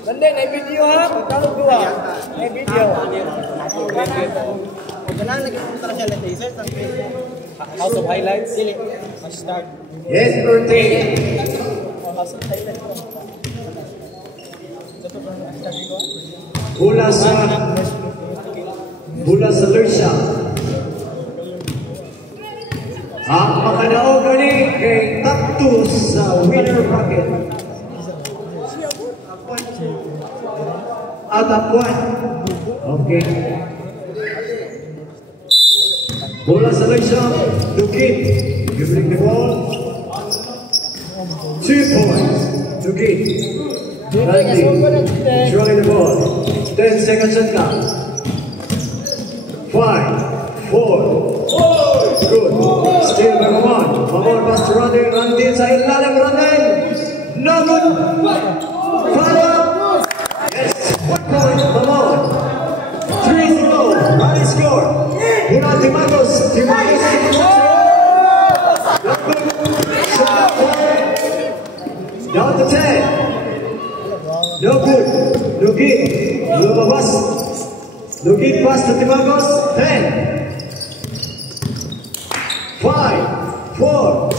Ganda, naik video ha. Tahu dua. Naik video. Jangan lagi putar siya lang teaser sampai House of Highlights. Sili. Start. Yes, birthday. House of Highlights. Bola sa Lucia. Ang makanaog ni kay Takto sa winner bracket. Atapuan. Okay. Bola sa Lucia. Dukit. Giving the ball. 2 points. Dukit. Randy. Throwing the ball. 10 seconds shot clock. 5, 4. Good. Still Mamon. Mamon pass to Randy. Randy sa ilalim. Randy. No good. Follow. Yes. 1 point. Mamon. 3-0. Randy score. Una Timagos. Timagos. Down to 10. No good. Lugit. Lumabas. Lugit pass to Timagos. 10. 5, 4.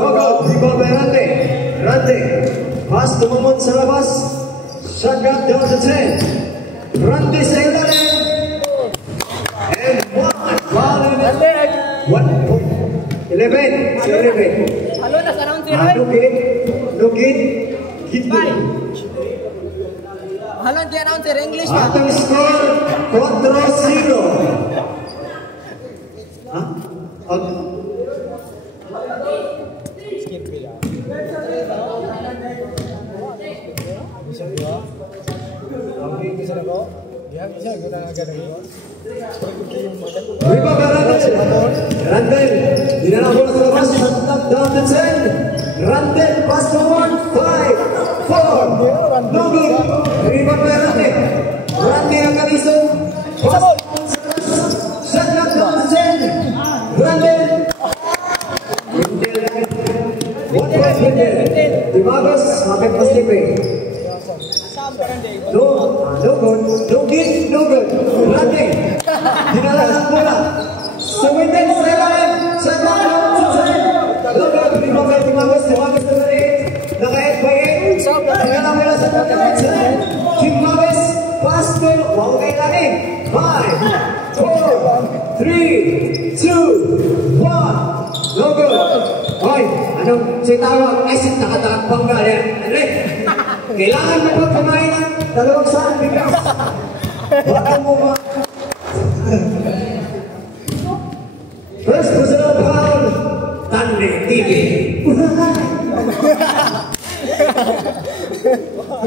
No good. Rebound by Rante. Rante. Pass to Mamon sa labas. Shotgun down to 10. Rante sa ilalim. And 1. Foul in it. 1 point. 11. 11. Halo, nasa round 0. Lugit. Lugit. Gitu. Halo, dia announcer English ba? Atong score 4-0. Ha? Skip bila. Okay, bisa na ko. Ya, bisa kita agak dulu. Riba Randel. Dinala bola sa labas. Down to 10. Randel pass to 1. 5, 4. No good. Riba Randel. Randel akan isu. Pass. Shotgun down to 10. Randel. One point Randel. Timagos makin pasti pe. No good. No good. No good. Randel. Dinala ang bola. Sumiten sa ilalim. Shotgun down to 10. No good. Timagos na rin. Naka-8 by 8. Dinala bola sa pagkakit. Timagos pass to wow kay ilalim. 5, 4, 3, 2, 1. No good. Hoy, anong sitawag? Ay, nakatakbang ka yan. Andre, kailangan mo ba kumain ng 2 saan bigas? Baka mo ba? First personal foul, Tande TV.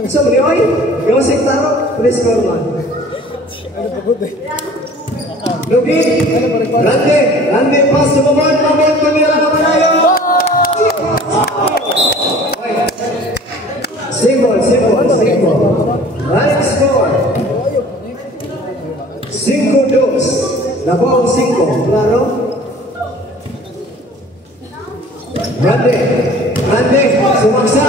So, Leoy, yung sektaro, please score man. Lugit, Rande, pass to Mamon, tumira ka malayo. Simple. Right score. 5-2. Labang 5. Claro? Rande, sumaksa.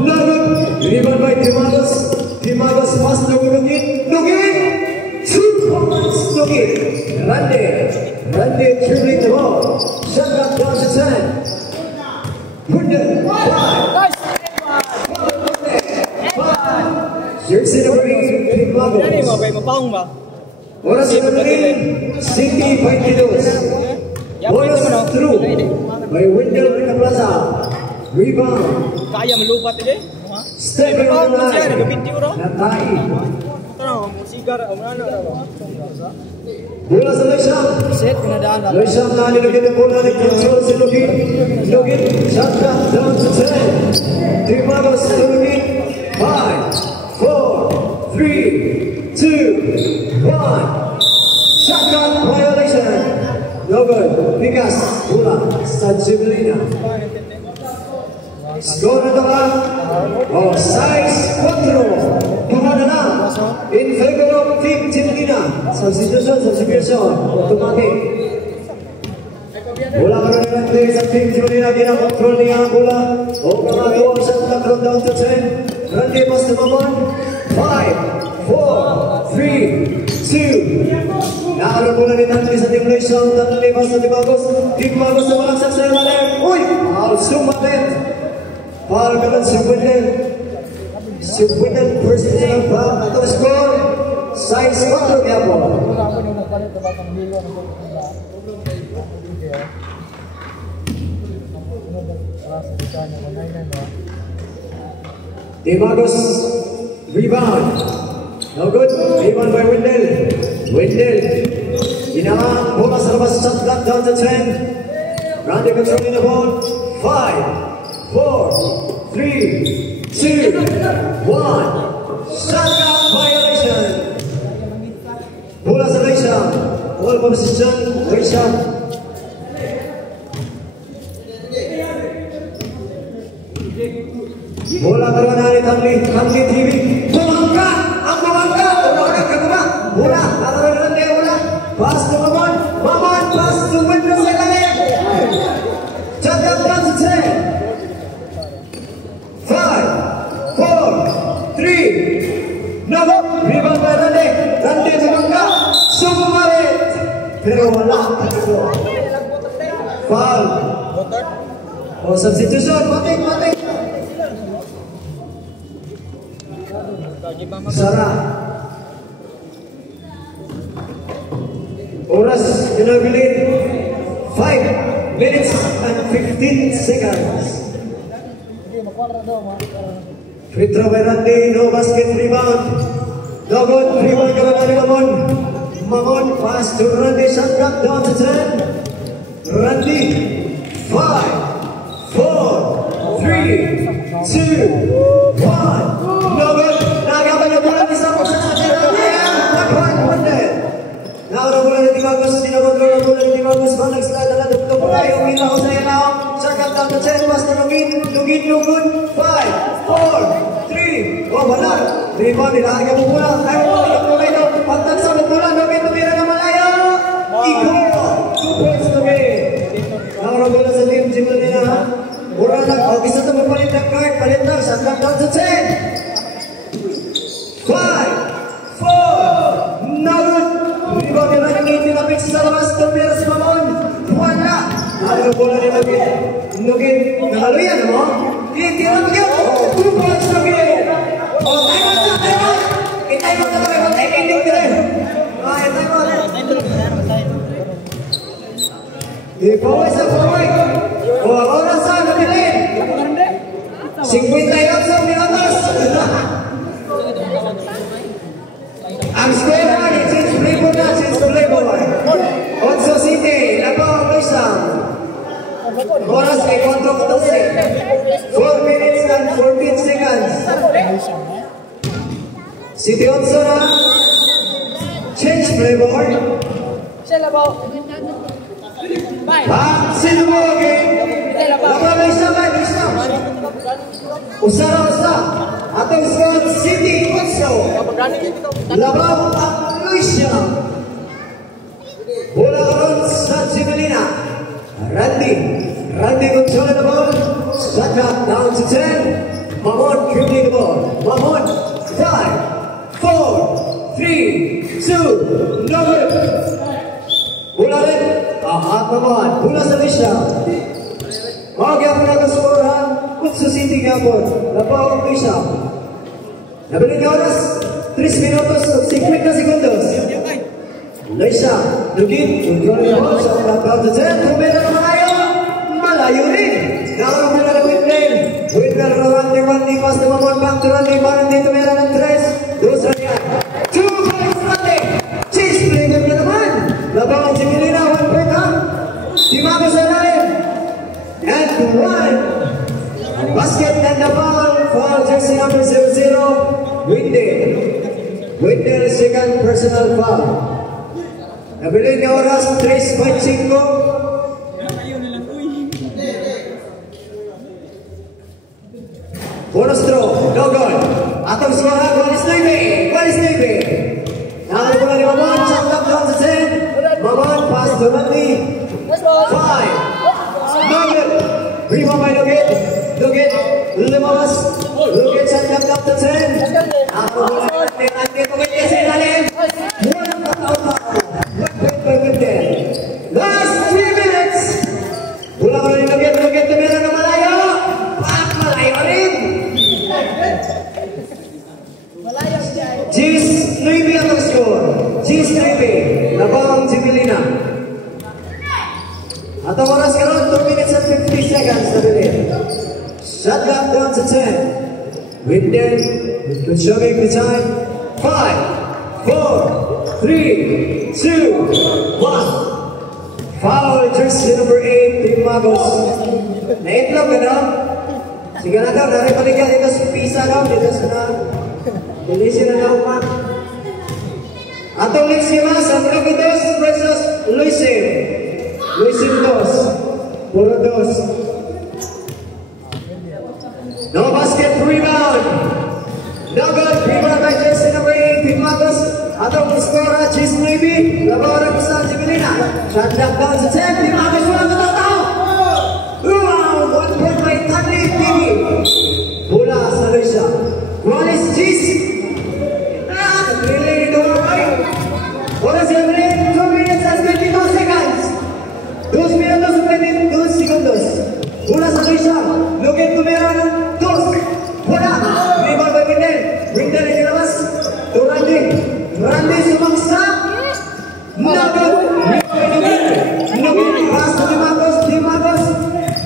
No good. Rebound by Timagos. Timagos pass to Lugit. 2 points. Lugit. Rande dribbling the ball. Shotgun down to 10. Good. 5. Jersey number 8, Timagos. Ini mau bay mapaong ba? Oras number 8, City 22. Bonus through by Wendell Plaza. Rebound. Kaya melupat ini. Step around the line. Natai. Sigar, bola sa Lucia. set pinadaan lang. Lucia nali lugit ang bola ni control si Lugit. Shotgun down to 10. Timagos to Lugit. 5, 4, 3, 2, 1. Shotgun violation. No good. Bigas bola sa Gibelina. Score na tala. O 6-4. Pumada na. In favor of Team Gibelina. Substitution. Automatic. Bola karoon natin sa Team Gibelina. Kinakontrol niya ang bola. O mga gawang shot clock down to 10. Randy pass to Mamon. 5, 4, 3, 2. Nakaroon muna ni Tanli sa Team Malaysia. Tanli pass sa Team Agus. Team Agus na malaksak sa ilalim. Uy! Foul sumalit. Foul kanan si Wendell. Si Wendell personal foul. Atau score. Size 4 niya po. Team Agus rebound. No good. Rebound by Wendell. Wendell. Ginawang bola sa labas. Shot clock down to 10. Randy controlling the ball. 5, 4, 3, 2, 1. Shot clock violation. Bola sa Malaysia. Ball position. Malaysia. Bola terwana dari Tanli TV. Bangka, ang bangka, orang kedua. Bola, atau Randy bola. Pass to Mamon, Mamon pass to Wendell Sekali. Jaga down to 10. 5, 4, 3. No go. Rebound by Randy. Randy sa bangka. Sumarit. Pero wala. Foul. Oh, substitution. Mati. Sarah. Oras ginabilit 5 minutes and 15 seconds. Free throw by Randy, no basket rebound. No good, rebound ka ba ni Mamon? Mamon pass to Randy, shot clock down to 10. Randy 5, 4, 3, 2, 1. No good. Nagaban yung bola ni Sampo sa atin. Naura bola ni Timagus. Dinagontrol ang bola ni Timagus. Balik sila na natutong bola. Yung kita ko sa ilaw. Check out the 10. Mas na Lugin. Lugin. 5, 4, 3. Oh, wala. Rebound. Nilahagyan mo bola. Ayaw mo. Ayaw mo kayo. Pantag sa bola. Lugin. Tumira na malayo. Iko. 2 points to me. Naura bola sa team. Jimel nila. Mura lang. O, isa ito magpalit ng card. Palit lang. Shot clock down to 10. 5, 4, nalut. Rebound nila ng itinapik sa labas. Tumira si Mamon. Wala. Ayaw bola nila Nugin. Nakaluyan mo? Itinapik yun. 2 points Nugin. O, time out na. I-time out na kami. Time ending nila. I-time out. I-paway sa paway. O, oras sa nabilin. 58 minutos. Ang score ni Chins Playboy na Chins Playboy. Onso City, Labaw Malaysia. Oras kay 4:14. 4 minutes and 14 seconds. City Onso na Chins Playboy. Sinubo okay. Labaw Malaysia. Usara. Atong score City Onso. Labaw ang Malaysia. Bola around sa Jimelina. Randy controlling the ball. Shot clock down to 10. Mamon dribbling the ball. Mamon 5, 4, 3, 2. No good. Bola rin. Ahat naman. Bola sa Malaysia. Magyapon na kaskoran. Onso City gyapon. Labaw ang Malaysia. Nabiling oras 3 minutos at 50 segundos. Malaysia, Lugin, controlling the ball, shot clock down to 10. Tumira na malayo rin. Nakarong nila na Wendell. Wendell Randy pass na Mamon back to Randy. Randy tumira ng 3. Dos Randy. 2 points Randy. Chase play game na naman. Labaw ang Jimelina, 1 point up. Timago sa lalim. And 1. Basket and the ball for jersey number 00. Wendell second personal foul. Nabiling na oras 3.5. Bonus throw, no good. Atong suara Wallace Navy. Nakalimutan ni Mamon, shot clock down to 10. Mamon pass to Randy. 5. No good. Rebound by Lugin. Lumawas. Lugin shot clock down to G-Striping, Labang Jibilina. At ang oras karon, 2 minutes and 50 seconds na bilhin. Shot clock down to 10. Winden, consuming the time. 5, 4, 3, 2, 1. Foul, jersey number 8, Team Magos. Na-itlog ka na? Sige na daw, naripalig ka dito sa pisa daw, dito sa na. Dilisin na daw pa. Atong next game, San Rapidos versus Luisim. Luisim dos. Puro dos. No basket rebound. No good. Rebound by jersey number 8, Team Magos. Atong skora, Cheese Navy. Labaw ng San Jibilina. Shot clock down to 10. Team Magos, walang matataw. Wow! 1 point by Tanley TV. Bola sa Luisa. Wallace Cheese. Really doorway. Oras yung rin, 2 minutes and 22 seconds. 2 minutos and 22 segundos. Bola sa Luisa. Lugin tumira ng 2. Bola. Rebound by Windel. Windel ay sinabas. To Randy. Randy sumangsa. Nagod. Nagod. Pass to Dimagos. Dimagos.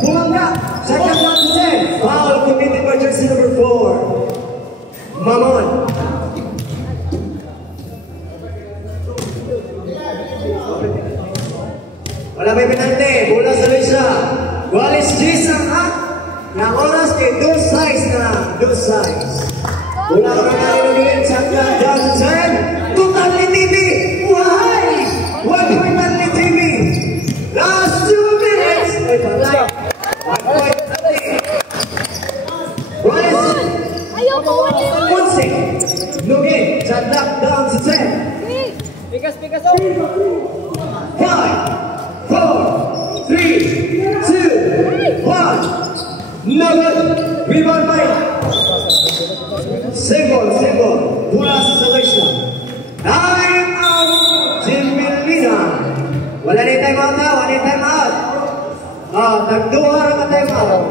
Bumangga. Second down to 10. Foul committed by jersey number 4. Mamon. Wala may penalty. Bola sa Luisa. Wallace Jason at na oras kay 2 sides na. 2 sides. Bola ka na rin. Champion down to 10. Tutanli TV. Why? 1 point Tanley TV. Last 2 minutes. Ay, patay. 1 point Tanley. Wallace. Munsi. Lugin. Champion down to 10. Pikas. 5, 4, 3, 2, 1. No good. Rebound by Single. Bola sa Selection. Time out. Jibilina. Wala na time out na. Wala na time out. Nagduha rin ang time out.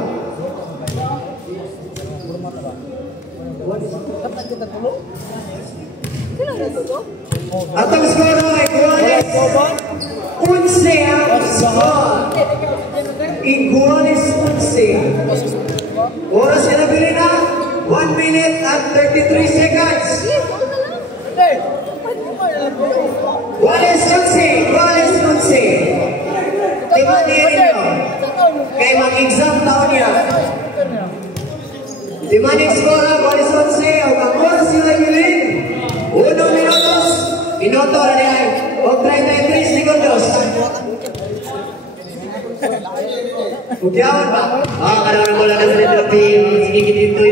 Atong score ay Iguales. 11 ang score. Iguales 11. Oras na nabili na. 1 minute and 33 seconds. Iguales 11. Tingnan ninyo. Kaya mag-exam taon niya. Dimaning score ang Iguales 11. Ang oras sila yulin. 1 minutos. Minuto na niya. O 33 segundos. Ugyawan ba? Kadang-kadang bola na sa Philippine. Sigigit ito.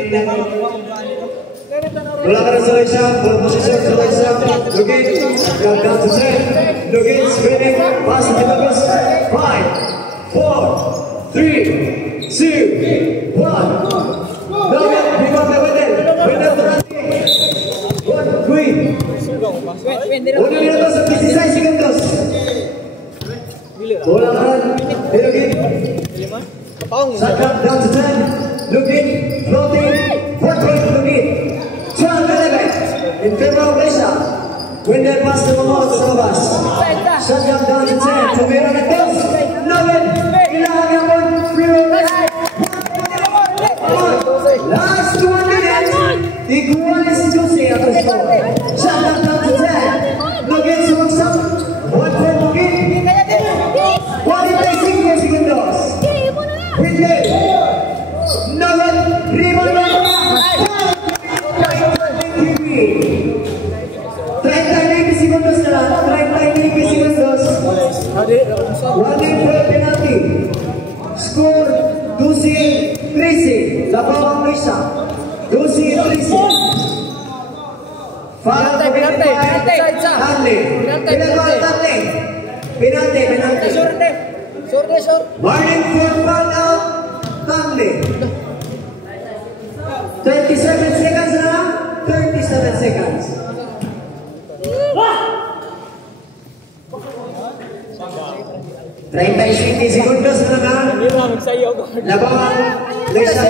Bola ka na sa Luisa. Posisyon sa Luisa. Lugin. Down to 10. Lugin. Spinning. Pass to Dimagos. 5, 4, 3, 2, 1. Lugin. Rebound by Wendell. Wendell to Randy. 1, 3. 1 minutos at 16 segundos. Bola kanan. Lugin. Shot down to 10. Lugin. Floating. 4 point Lugin. 12-11. In favor of Luisa. Wendell pass to Mamot sa labas. Shot down to 10. Tumira na 2. Lugin. Kailangan niya po. Last 1 minute. Iguales 12 at the score. Shot down to 10. Lugin sumaksam. 1 point Lugin. 45 segundos. Windel. Nagan. Rebound na. 30 segundos na lang. 30 segundos. 1 point penalty. Score 12-13. Labaw ang Luisa. 12-13. Foul committed by Tanley. Penalty. Warning for foul out. Tanley. 37 seconds na lang. 37 seconds. Treinta-siete segundos na lang. Labaw ang Luisa.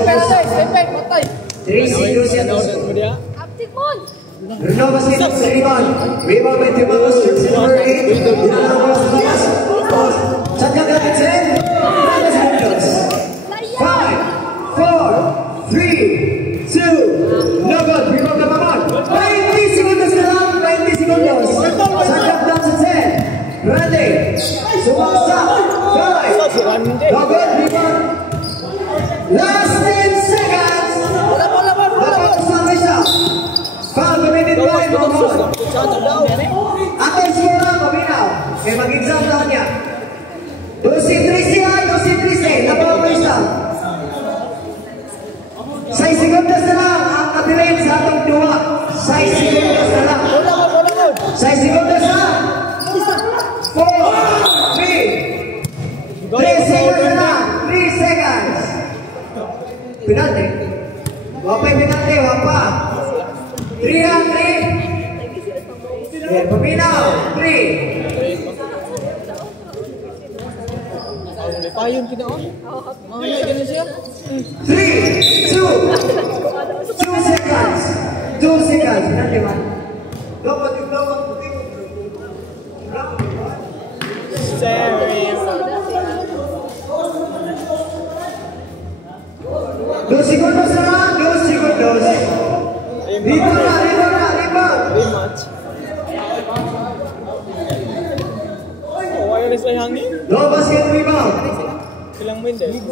3 segundos. Nova City Seniman, Viva 20 Manos, Silver 8, Dinala bola sa taas. Sakang kapit 10, 5, 4, 3, 2, Nova, Viva Kapaman. 20 segundos na lang, 20 segundos. Sakang down sa 10. Ready, sumaksak, 5, Nova, Viva. Last 10 seconds. Dapat sampai siya. Foul committed by Mohammed. Atau semua peminat. Mag-exam daw niya. 2-3 siya, 2-3 Nabawa isa. 6 segundos na lang ang katirin sa atong duwa. 6 segundos na lang. 6 segundos na lang. 4, 3, 3 seconds na lang. 3 seconds. Penalti. Wapay penalti, wapa. 3 lang, 3. Peminaw, 3. Payon kita oh. Mga ganun siya. 3, 2 seconds. 2 seconds. Penalti man. Dapat. Serious. 2 segundos na lang, 2 segundos. Rebound na. Rematch. Oh, wireless lang hangin. No basket rebound. Silang win din. 2, 1.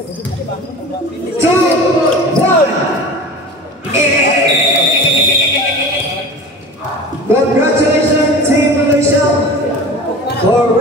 Congratulations, Team Malaysia, for